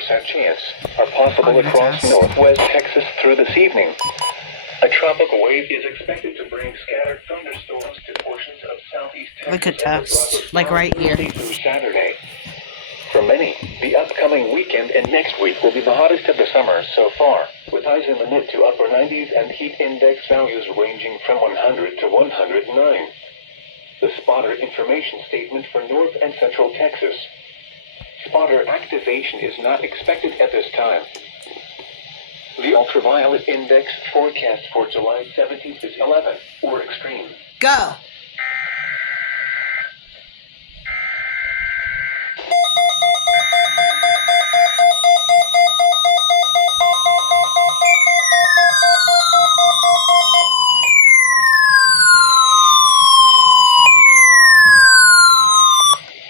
50% chance are possible across northwest Texas through this evening. A tropical wave is expected to bring scattered thunderstorms to portions of southeast Texas. Like a test, like right here. Through Saturday. For many, the upcoming weekend and next week will be the hottest of the summer so far, with highs in the mid to upper 90s and heat index values ranging from 100 to 109. The spotter information statement for North and Central Texas. Spotter activation is not expected at this time. The ultraviolet index forecast for July 17th is 11, or extreme. Go!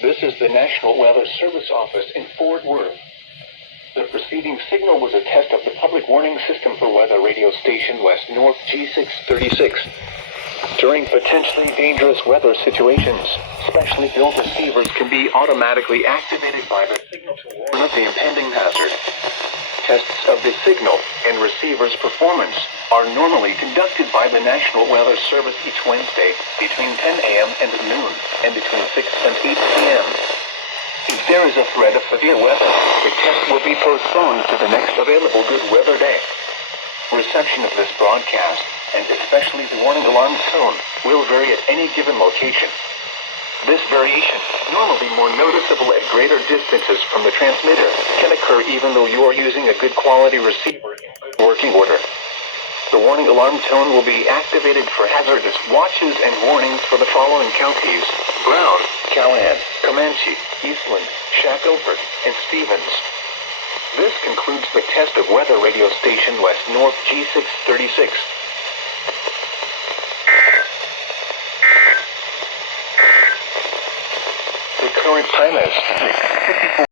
This is the National Weather Service Office in Fort Worth. The preceding signal was a test of the public warning system for weather radio station West North G636. During potentially dangerous weather situations, specially built receivers can be automatically activated by the signal to warn of the impending hazard. Tests of the signal and receiver's performance are normally conducted by the National Weather Service each Wednesday between 10 a.m. and noon and between 6 and 8 p.m. If there is a threat of severe weather, the test will be postponed to the next available good weather day. Reception of this broadcast, and especially the warning alarm tone, will vary at any given location. This variation, normally more noticeable at greater distances from the transmitter, can occur even though you are using a good quality receiver in good working order. The warning alarm tone will be activated for hazardous watches and warnings for the following counties: Brown, Callahan, Comanche, Eastland, Shackelford, and Stevens. This concludes the test of weather radio station West North G636. The current time is 6:54.